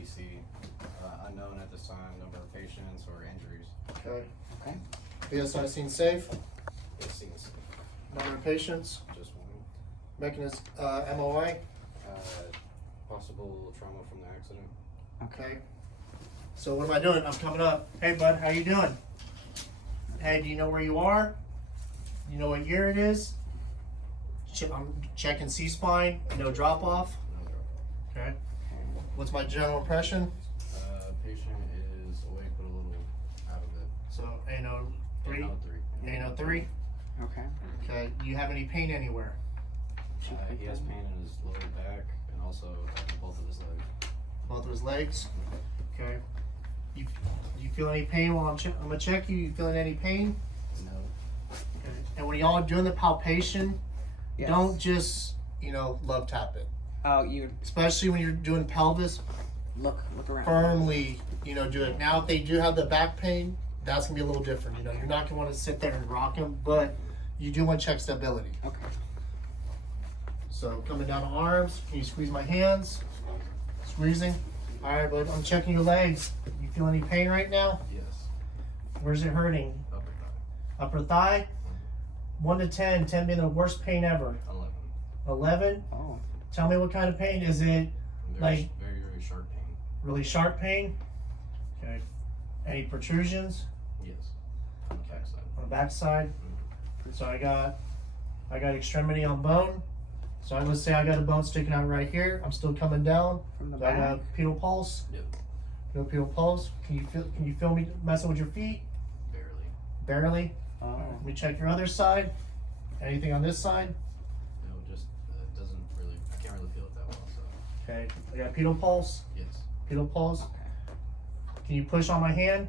FVC. Unknown at this time, number of patients or injuries. Okay. Okay. BSI scene safe. It seems Number of patients. just one. Mechanism, MOI. Possible trauma from the accident. Okay. So what am I doing? I'm coming up. Hey bud, how you doing? Hey, do you know where you are? You know what year it is? I'm checking C-spine, no drop off. No drop-off. Okay. What's my general impression? Patient is awake but a little out of it. So ANO 3, No, 3. ANO 3. Okay. Okay. Do you have any pain anywhere? He has pain in his lower back and also both of his legs. Both of his legs. Okay. You feel any pain while I'm gonna check you? You feeling any pain? No. Okay. And when y'all are doing the palpation, Yes. don't just love tap it. Oh, you Especially when you're doing pelvis, look around. firmly, do it. Now, if they do have the back pain, that's gonna be a little different. You're not gonna want to sit there and rock them, but you do want to check stability. Okay. So coming down the arms, can you squeeze my hands? Squeezing. All right, bud. I'm checking your legs. You feel any pain right now? Yes. Where's it hurting? Upper thigh. Upper thigh. 1 to 10. 10 being the worst pain ever. 11. 11. Oh. Tell me what kind of pain is it? Very, very sharp pain. Really sharp pain. Okay. Any protrusions Yes. On the back side. on the back side? So I got extremity on bone. So I would say I got a bone sticking out right here. I'm still coming down. From the So I back. got pedal pulse. Yep. Pedal pulse. Can you feel me messing with your feet? Barely. Barely. Oh. Let me check your other side. Anything on this side? No, just doesn't really. I can't really feel it that well. So Okay. I got pedal pulse. yes. Pedal pulse. Okay. Can you push on my hand?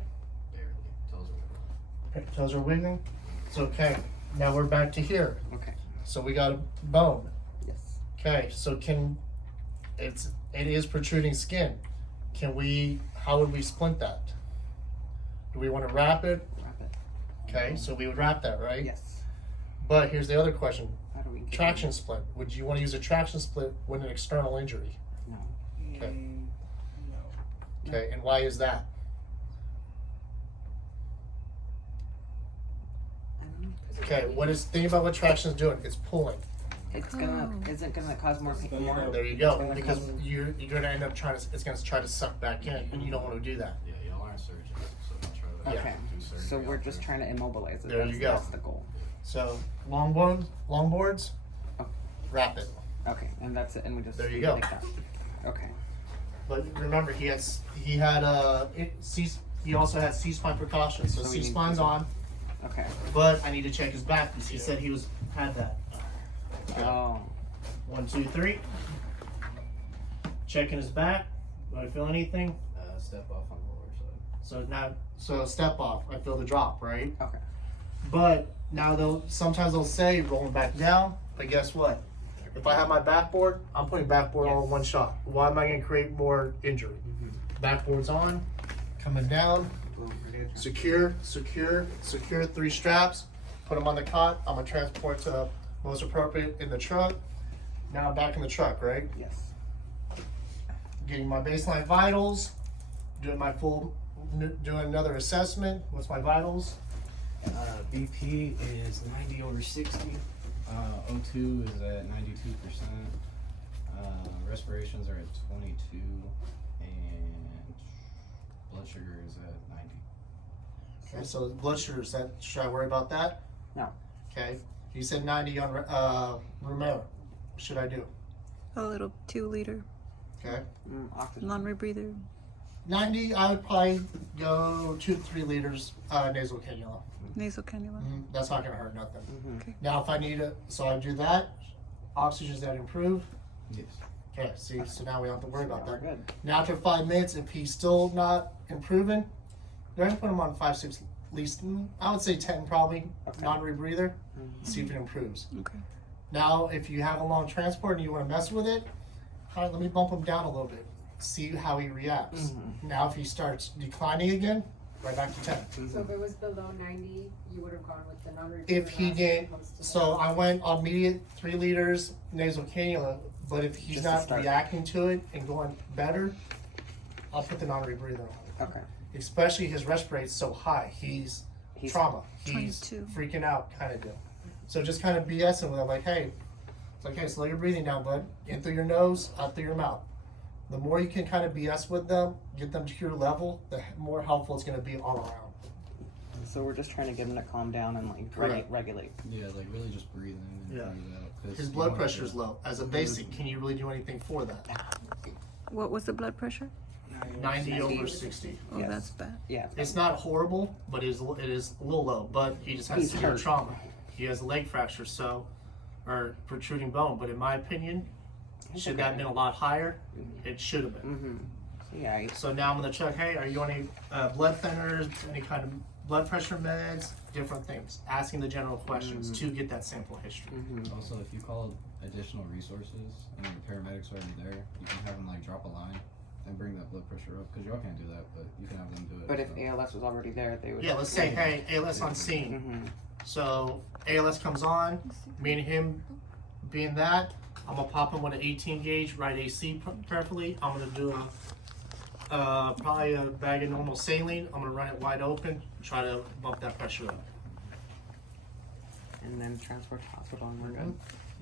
Barely. Toes are wiggling. Toes are wiggling. It's okay. Now we're back to here. Okay. So we got a bone. Yes. Okay, so it is protruding skin. How would we splint that? Do we want to wrap it? Wrap it. Okay, so we would wrap that, right? Yes. But here's the other question. How do we get Traction split. Would you want to use a traction split with an external injury? No. Okay. No. Okay, and why is that? I don't know. Okay, think about what traction is doing. It's pulling. It's gonna. Is it gonna cause more pain? More? There you It's go. gonna Because cause- you're going to end up it's going to try to suck back in, and you don't want to do that. Yeah, y'all aren't surgeons, so don't try to Okay. do surgery. So we're out just there. trying to immobilize it. There that's, you go. That's the goal. So longboards, Oh. wrap it. Okay, and that's it. And we just There you leave go. it like that. Okay. But remember, he also had C-spine precautions. So So we need C-spine's to- on, Okay. but I need to check his back because he said he had that. Oh. 1, 2, 3. Checking his back. Do I feel anything? Step off on the lower side. So step off. I feel the drop, right? Okay. But now sometimes they'll say rolling back down. But guess what? If I have my backboard, I'm putting backboard all in one shot. Why am I going to create more injury? Backboard's on, coming down, secure, 3 straps, put them on the cot. I'm going to transport to most appropriate in the truck. Now I'm back in the truck, right? Yes. Getting my baseline vitals, doing another assessment. What's my vitals? BP is 90/60. O2 is at 92%. Respirations are at 22, and blood sugar is at 90. Okay, so blood sugar, should I worry about that? No. Okay. You said 90 on Romero. What should I do? A little 2-liter Okay. Oxygen. non-rebreather. 90, I would probably go 2 to 3 liters nasal cannula. Nasal cannula. That's not going to hurt nothing. Mm-hmm. Now, if I need it, so I do that. Oxygen's that improve. Yes. Okay, see, so now we don't have to worry about We're that. good. Now, after 5 minutes, if he's still not improving, they're going to put him on 5, 6, at least, I would say 10 probably, Okay. non-rebreather, see if it improves. Okay. Now, if you have a long transport and you want to mess with it, all right, let me bump him down a little bit, see how he reacts. Now, if he starts declining again, right back to 10. So if it was below 90, you would have gone with the non-rebreather. If he last did, as opposed to so the- I went on immediate 3 liters nasal cannula, but if he's Just to not start. reacting to it and going better, I'll put the non-rebreather on. Okay. Especially his respirate's so high. He's trauma. He's 22. freaking out kind of deal. So just kind of BSing with him, like, hey, it's like, hey, slow your breathing down, bud. In through your nose, out through your mouth. The more you can kind of BS with them, get them to your level, the more helpful it's going to be all around. So we're just trying to get him to calm down and like Correct. regulate. Yeah, like really just breathe in and Yeah. breathe out. 'cause His you blood wanna pressure is feel- low. As a basic, can you really do anything for that? What was the blood pressure? 90 over 60. Oh, Yes. that's bad. Yeah. It's not horrible, but it is a little low. But he just has He's severe hurt. trauma. He has a leg fracture, or protruding bone. But in my opinion, should that have been a lot higher? It should have been. Mm-hmm. So yeah. So now I'm gonna check. Hey, are you on any blood thinners, any kind of blood pressure meds, different things? Asking the general questions to get that sample history. Mm-hmm. Also, if you call additional resources and the paramedics are already there, you can have them like drop a line and bring that blood pressure up. Because y'all can't do that, but you can have them do it. But if so. ALS was already there, they would. Yeah, let's say, hey, ALS on scene. Mm-hmm. So ALS comes on, me and him being that, I'm gonna pop him with an 18 gauge, right AC preferably. I'm gonna do probably a bag of normal saline. I'm gonna run it wide open, try to bump that pressure up. And then transport to hospital and we're good.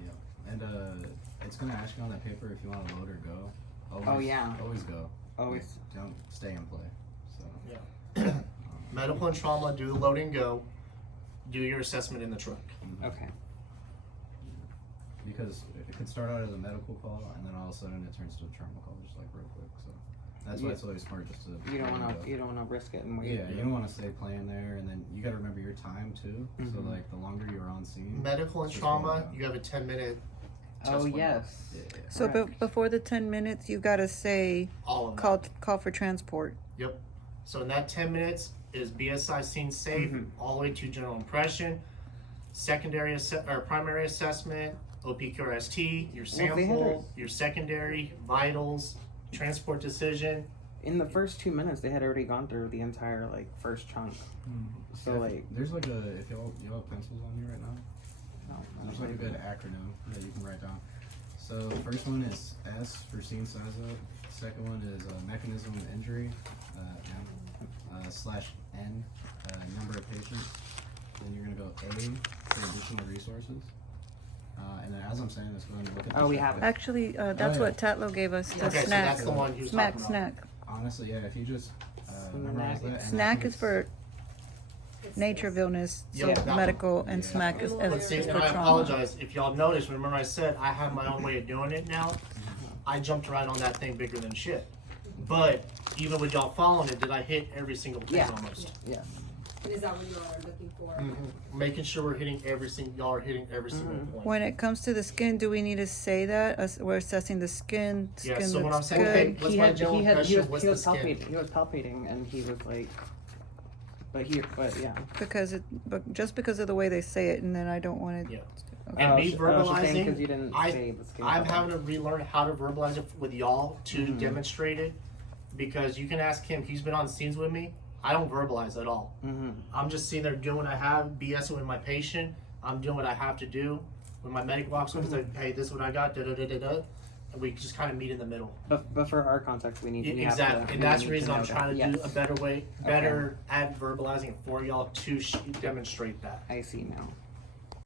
Yeah, and it's gonna ask you on that paper if you want to load or go. Always, Oh, yeah. Always go. Always. Don't stay and play. So. Yeah. Medical and trauma, do the load and go. Do your assessment in the truck. Okay. Because it could start out as a medical call and then all of a sudden it turns to a trauma call just like real quick. So that's why it's always smart just to. You don't let 'em want go. to. You don't want to risk it and wait. Yeah, you don't want to stay playing there, and then you got to remember your time too. So Mhm. like the longer you're on scene. Medical and just trauma, going you have a 10-minute Oh test window. yes. Yeah, yeah. So Correct. before the 10 minutes, you gotta say All of them. call for transport. Yep. So in that 10 minutes is BSI scene safe, Mhm. all the way to general impression, secondary or primary assessment, OPQRST, your Well, they had sample, your secondary, vitals, transport decision. In the first 2 minutes, they had already gone through the entire like first chunk. So If- like, there's like a if y'all have pencils on you right now. no, There's like a good acronym that you can write down. So the first one is S for scene size up. Second one is mechanism of injury, slash N, number of patients. Then you're gonna go A for additional resources. And then as I'm saying this, go ahead and look at the Oh, we checklist. have it. Actually, that's yeah. what Tatlo gave us. The Okay, so snack. that's the one he was Smack talking about. snack. Honestly, yeah, if you just memorize that. and I Snack think is for nature of illness, so Yeah, that one. medical, and Yeah. smack is Let's see, for and I trauma. apologize if y'all noticed. Remember, I said I have my own way of doing it now. I jumped right on that thing bigger than shit. But even with y'all following it, did I hit every single thing Yeah. almost? yeah. And is that what you all are looking for? Making sure we're hitting every single. Y'all are hitting every single point. When it comes to the skin, do we need to say that? We're assessing the skin. Yeah, Skin so when looks I'm saying, good. okay, what's my general he impression? was, What's he the was skin? palpating. He was palpating, and he was like, but yeah. But just because of the way they say it, and then I don't want to. Yeah. Okay. And me she's saying verbalizing, because you didn't I- say the skin. I'm color. having to relearn how to verbalize it with y'all to Mhm. demonstrate it, because you can ask him. He's been on scenes with me. I don't verbalize at all. Mhm. I'm just sitting there doing what I have, BSing with my patient. I'm doing what I have to do with my medical officer. It's like, hey, this is what I got. Da da da da da. And we just kind of meet in the middle. But for our context, we need we have Exactly, to, and we that's need the reason I'm know trying that. to do Yes. a better way, better at verbalizing it for y'all to demonstrate that. I see now.